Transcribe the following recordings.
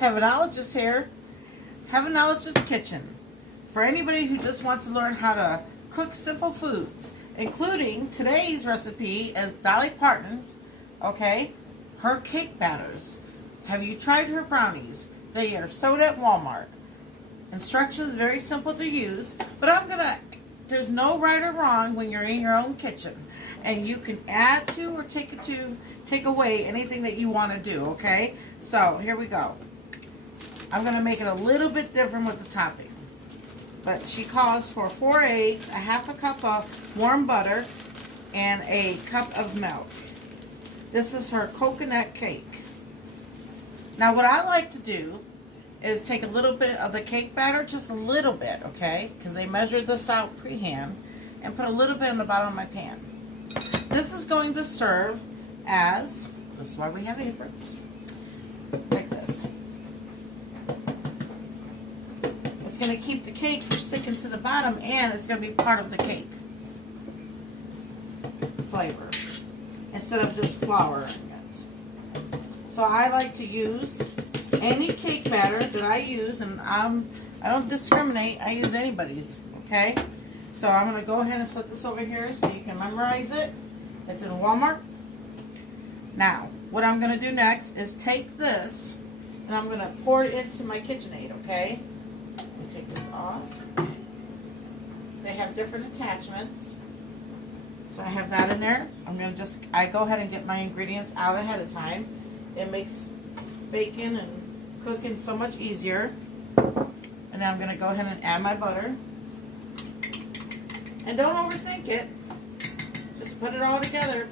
Heavenologist here. Heavenologist Kitchen. For anybody who just wants to learn how to cook simple foods, including today's recipe is Dolly Parton's, okay, her cake batters. Have you tried her brownies? They are sold at Walmart. Instructions very simple to use, but there's no right or wrong when you're in your own kitchen. And you can add to or take away anything that you want to do, okay? So here we go. I'm going to make it a little bit different with the topping. But she calls for 4 eggs, a half a cup of warm butter, and a cup of milk. This is her coconut cake. Now what I like to do is take a little bit of the cake batter, just a little bit, okay? Because they measured this out pre-hand, and put a little bit in the bottom of my pan. This is going to serve as, this is why we have aprons, like this. It's going to keep the cake from sticking to the bottom, and it's going to be part of the cake flavor instead of just flour in it. So I like to use any cake batter that I use, and I don't discriminate. I use anybody's, okay? So I'm going to go ahead and set this over here so you can memorize it. It's in Walmart. Now, what I'm going to do next is take this, and I'm going to pour it into my KitchenAid, okay? Let me take this off. They have different attachments. So I have that in there. I go ahead and get my ingredients out ahead of time. It makes baking and cooking so much easier. And then I'm going to go ahead and add my butter. And don't overthink it. Just put it all together.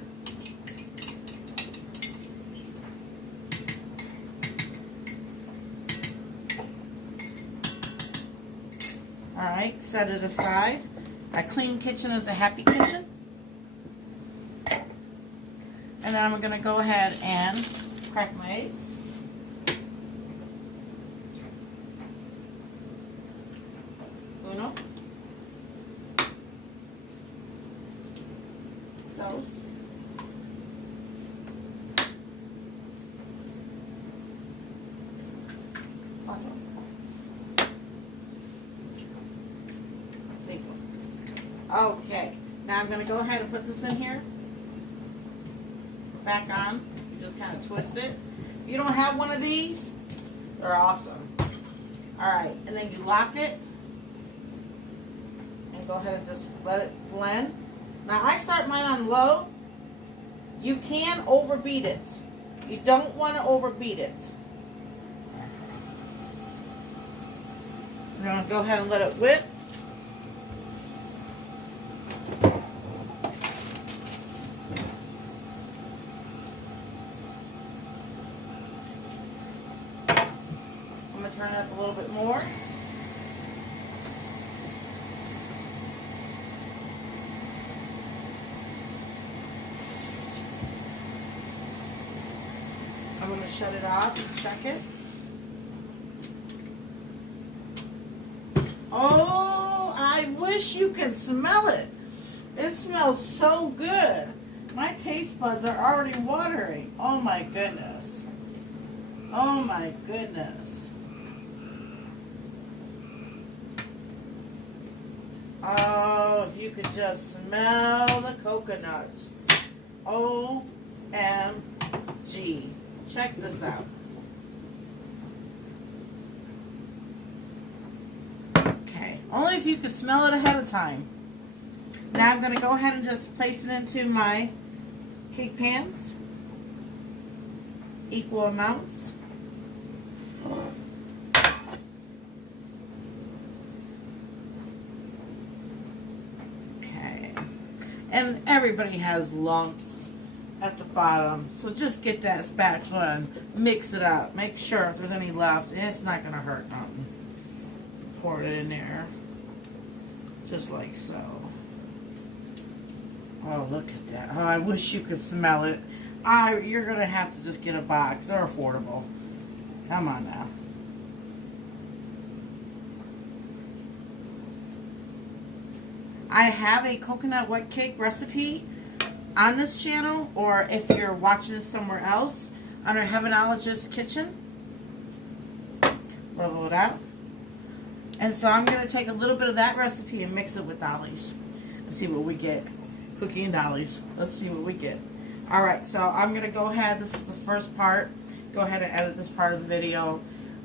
Alright, set it aside. A clean kitchen is a happy kitchen. And then I'm going to go ahead and crack my eggs. Uno. Dos. Cuatro. Cinco. Okay, now I'm going to go ahead and put this in here. Back on. You just kind of twist it. If you don't have one of these, they're awesome. Alright, and then you lock it. And go ahead and just let it blend. Now I start mine on low. You can overbeat it. You don't want to overbeat it. I'm going to go ahead and let it whip. I'm going to turn it up a little bit more. I'm going to shut it off and check it. Oh, I wish you could smell it. It smells so good. My taste buds are already watering. Oh my goodness. Oh my goodness. Oh, if you could just smell the coconuts. OMG. Check this out. Okay, only if you could smell it ahead of time. Now I'm going to go ahead and just place it into my cake pans. Equal amounts. Okay. And everybody has lumps at the bottom, so just get that spatula and mix it up. Make sure if there's any left, and it's not going to hurt nothing. Pour it in there, just like so. Oh, look at that. Oh, I wish you could smell it. You're going to have to just get a box. They're affordable. Come on now. I have a coconut wet cake recipe on this channel, or if you're watching this somewhere else, under Heavenologist Kitchen. level it out. And so I'm going to take a little bit of that recipe and mix it with Dolly's. Let's see what we get. Cookie and Dolly's. Let's see what we get. Alright, so I'm going to go ahead. This is the first part. Go ahead and edit this part of the video.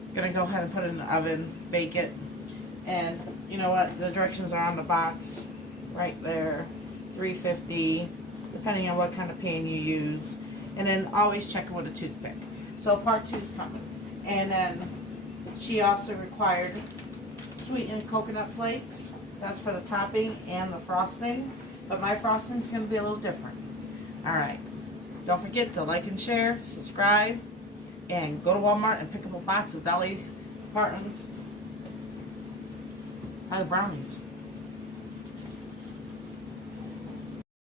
I'm going to go ahead and put it in the oven, bake it. And you know what? The directions are on the box. Right there. 350. Depending on what kind of pan you use. And then always check it with a toothpick. So part 2 is coming. And then she also required sweetened coconut flakes. That's for the topping and the frosting. But my frosting is going to be a little different. Alright. Don't forget to like and share, subscribe, and go to Walmart and pick up a box of Dolly Parton's brownies.